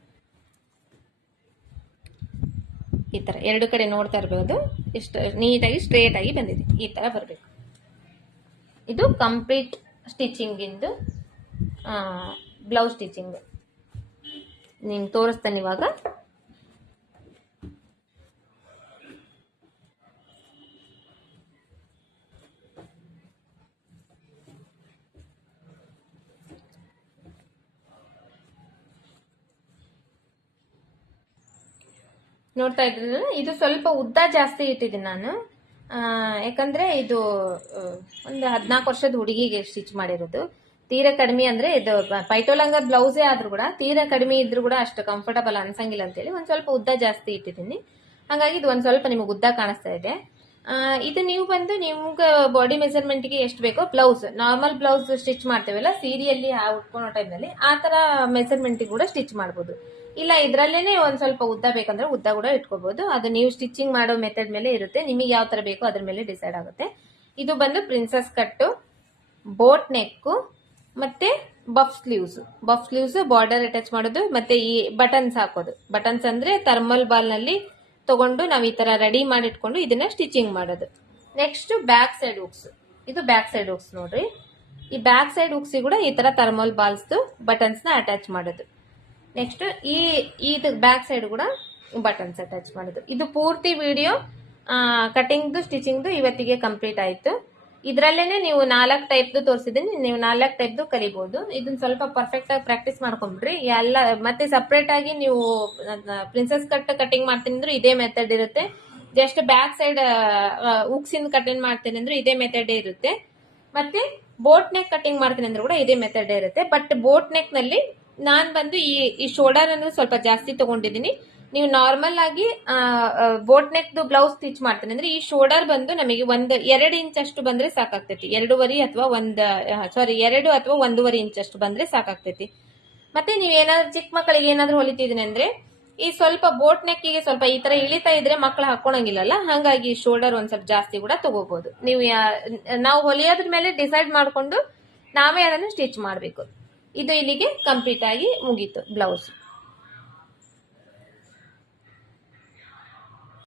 Speaker 1: ಈ ತರ ಎರಡು ಕಡೆ ನೋಡ್ತಾ ಇರಬಹುದು ಇಷ್ಟು ನೀಟಾಗಿ ಸ್ಟ್ರೇಟ್ ಆಗಿ ಬಂದಿದೆ. ಈ ತರ ಬರಬೇಕು. ಇದು ಕಂಪ್ಲೀಟ್ ಸ್ಟಿಚಿಂಗ್ ಇಂದು ಬ್ಲೌಸ್ ಸ್ಟಿಚಿಂಗ್. ನಿಮ್ಗೆ ತೋರಿಸ್ತಾನೆ ಇವಾಗ. ನೋಡ್ತಾ ಇದ್ರಲ್ಲ ಇದು ಸ್ವಲ್ಪ ಉದ್ದ ಜಾಸ್ತಿ ಇಟ್ಟಿದ್ದೀನಿ ನಾನು. ಯಾಕಂದ್ರೆ ಇದು ಒಂದು ಹದಿನಾಲ್ಕು ವರ್ಷದ ಹುಡುಗಿಗೆ ಸ್ಟಿಚ್ ಮಾಡಿರೋದು. ತೀರಾ ಕಡಿಮೆ ಅಂದ್ರೆ ಇದು ಪೈಟೋಲಂಗ ಬ್ಲೌಸೇ ಆದ್ರೂ ಕೂಡ ತೀರಾ ಕಡಿಮೆ ಇದ್ರೂ ಕೂಡ ಅಷ್ಟು ಕಂಫರ್ಟಬಲ್ ಅನ್ಸಂಗಿಲ್ಲ ಅಂತೇಳಿ ಒಂದ್ ಸ್ವಲ್ಪ ಉದ್ದ ಜಾಸ್ತಿ ಇಟ್ಟಿದ್ದೀನಿ. ಹಾಗಾಗಿ ಇದು ಒಂದ್ ಸ್ವಲ್ಪ ನಿಮಗೆ ಉದ್ದ ಕಾಣಿಸ್ತಾ ಇದೆ. ಇದು ನೀವು ಬಂದು ನಿಮ್ಗೆ ಬಾಡಿ ಮೆಜರ್ಮೆಂಟ್ಗೆ ಎಷ್ಟು ಬೇಕೋ ಬ್ಲೌಸ್ ನಾರ್ಮಲ್ ಬ್ಲೌಸ್ ಸ್ಟಿಚ್ ಮಾಡ್ತೇವಲ್ಲ, ಸೀರೆಯಲ್ಲಿ ಉಟ್ಕೊಳೋ ಟೈಮ್ನಲ್ಲಿ ಆ ತರ ಮೆಜರ್ಮೆಂಟ್ಗೆ ಕೂಡ ಸ್ಟಿಚ್ ಮಾಡ್ಬೋದು. ಇಲ್ಲ, ಇದ್ರಲ್ಲೇನೆ ಒಂದ್ ಸ್ವಲ್ಪ ಉದ್ದ ಬೇಕಂದ್ರೆ ಉದ್ದ ಕೂಡ ಇಟ್ಕೋಬಹುದು ಅದು ನೀವು ಸ್ಟಿಚಿಂಗ್ ಮಾಡೋ ಮೆಥಡ್ ಮೇಲೆ ಇರುತ್ತೆ. ನಿಮಗೆ ಯಾವ ತರ ಬೇಕೋ ಅದ್ರ ಮೇಲೆ ಡಿಸೈಡ್ ಆಗುತ್ತೆ. ಇದು ಬಂದು ಪ್ರಿನ್ಸಸ್ ಕಟ್ಟು ಬೋಟ್ ನೆಕ್ ಮತ್ತೆ puff sleeves puff sleeves border attach ಮಾಡೋದು, ಮತ್ತೆ ಈ ಬಟನ್ಸ್ ಹಾಕೋದು. ಬಟನ್ಸ್ ಅಂದ್ರೆ ಥರ್ಮಲ್ ಬಾಲ್ನಲ್ಲಿ ತಗೊಂಡು ನಾವು ಈ ತರ ರೆಡಿ ಮಾಡಿಟ್ಕೊಂಡು ಇದನ್ನ ಸ್ಟಿಚಿಂಗ್ ಮಾಡೋದು. ನೆಕ್ಸ್ಟ್ ಬ್ಯಾಕ್ ಸೈಡ್ ಹುಕ್ಸ್ ಇದು ಬ್ಯಾಕ್ ಸೈಡ್ ಹುಕ್ಸ್ ನೋಡ್ರಿ. ಈ ಬ್ಯಾಕ್ ಸೈಡ್ ಹುಕ್ಸ್ ಕೂಡ ಈ ತರ ಥರ್ಮಲ್ ಬಟನ್ಸ್ನ ಅಟ್ಯಾಚ್ ಮಾಡೋದು. ನೆಕ್ಸ್ಟ್ ಈ, ಇದು ಬ್ಯಾಕ್ ಸೈಡ್ ಕೂಡ ಬಟನ್ಸ್ ಅಟ್ಯಾಚ್ ಮಾಡೋದು. ಇದು ಪೂರ್ತಿ ವಿಡಿಯೋ ಕಟಿಂಗ್ದು ಸ್ಟಿಚಿಂಗ್ದು ಇವತ್ತಿಗೆ ಕಂಪ್ಲೀಟ್ ಆಯ್ತು. ಇದ್ರಲ್ಲೇನೆ ನೀವು ನಾಲ್ಕು ಟೈಪ್ದು ತೋರಿಸಿದ್ದೀನಿ. ನೀವು ನಾಲ್ಕು ಟೈಪ್ದು ಕಲಿಬಹುದು ಇದನ್ನ ಸ್ವಲ್ಪ ಪರ್ಫೆಕ್ಟ್ ಆಗಿ ಪ್ರಾಕ್ಟೀಸ್ ಮಾಡ್ಕೊಂಡ್ಬಿಡ್ರಿ ಎಲ್ಲ, ಮತ್ತೆ ಸಪ್ರೇಟ್ ಆಗಿ ನೀವು ಪ್ರಿನ್ಸಸ್ ಕಟ್ ಕಟಿಂಗ್ ಮಾಡ್ತೀನಿ ಅಂದ್ರೆ ಇದೇ ಮೆಥಡ್ ಇರುತ್ತೆ. ಜಸ್ಟ್ ಬ್ಯಾಕ್ ಸೈಡ್ ಉಕ್ಸಿಂದ ಕಟಿಂಗ್ ಮಾಡ್ತೀನಿ ಅಂದ್ರೆ ಇದೇ ಮೆಥಡ್ ಇರುತ್ತೆ. ಮತ್ತೆ ಬೋಟ್ ನೆಕ್ ಕಟಿಂಗ್ ಮಾಡ್ತೀನಿ ಅಂದ್ರೆ ಕೂಡ ಇದೇ ಮೆಥಡ್ ಇರುತ್ತೆ. ಬಟ್ ಬೋಟ್ ನೆಕ್ನಲ್ಲಿ ನಾನ್ ಬಂದು ಈ ಈ ಶೋಲ್ಡರ್ ಅನ್ನು ಸ್ವಲ್ಪ ಜಾಸ್ತಿ ತಗೊಂಡಿದ್ದೀನಿ. ನೀವು ನಾರ್ಮಲ್ ಆಗಿ ಬೋಟ್ ನೆಕ್ ಬ್ಲೌಸ್ ಸ್ಟಿಚ್ ಮಾಡ್ತಾನೆ. ಅಂದ್ರೆ ಈ ಶೋಲ್ಡರ್ ಬಂದು ನಮಗೆ ಒಂದು, ಎರಡು ಇಂಚ್ ಅಷ್ಟು ಬಂದ್ರೆ ಸಾಕಾಗ್ತೈತಿ. ಎರಡೂವರೆ ಅಥವಾ ಒಂದ್ ಸಾರಿ ಎರಡು ಅಥವಾ ಒಂದೂವರೆ ಇಂಚ್ ಅಷ್ಟು ಬಂದ್ರೆ ಸಾಕಾಗ್ತೈತಿ. ಮತ್ತೆ ನೀವು ಏನಾದ್ರು ಚಿಕ್ಕ ಮಕ್ಕಳಿಗೆ ಏನಾದ್ರು ಹೊಲಿತಿದ್ದೀನಿ ಅಂದ್ರೆ, ಈ ಸ್ವಲ್ಪ ಬೋಟ್ ನೆಕ್ಕಿಗೆ ಸ್ವಲ್ಪ ಈ ತರ ಇಳಿತಾ ಇದ್ರೆ ಮಕ್ಕಳು ಹಾಕೊಳಂಗಿಲ್ಲಲ್ಲ? ಹಾಗಾಗಿ ಶೋಲ್ಡರ್ ಒಂದ್ ಸ್ವಲ್ಪ ಜಾಸ್ತಿ ಕೂಡ ತಗೋಬಹುದು ನೀವು ನಾವು ಹೊಲಿಯೋದ್ರ ಮೇಲೆ ಡಿಸೈಡ್ ಮಾಡ್ಕೊಂಡು ನಾವೇ ಅದನ್ನು ಸ್ಟಿಚ್ ಮಾಡಬೇಕು. ಇದು ಇಲ್ಲಿಗೆ ಕಂಪ್ಲೀಟ್ ಆಗಿ ಮುಗೀತು ಬ್ಲೌಸ್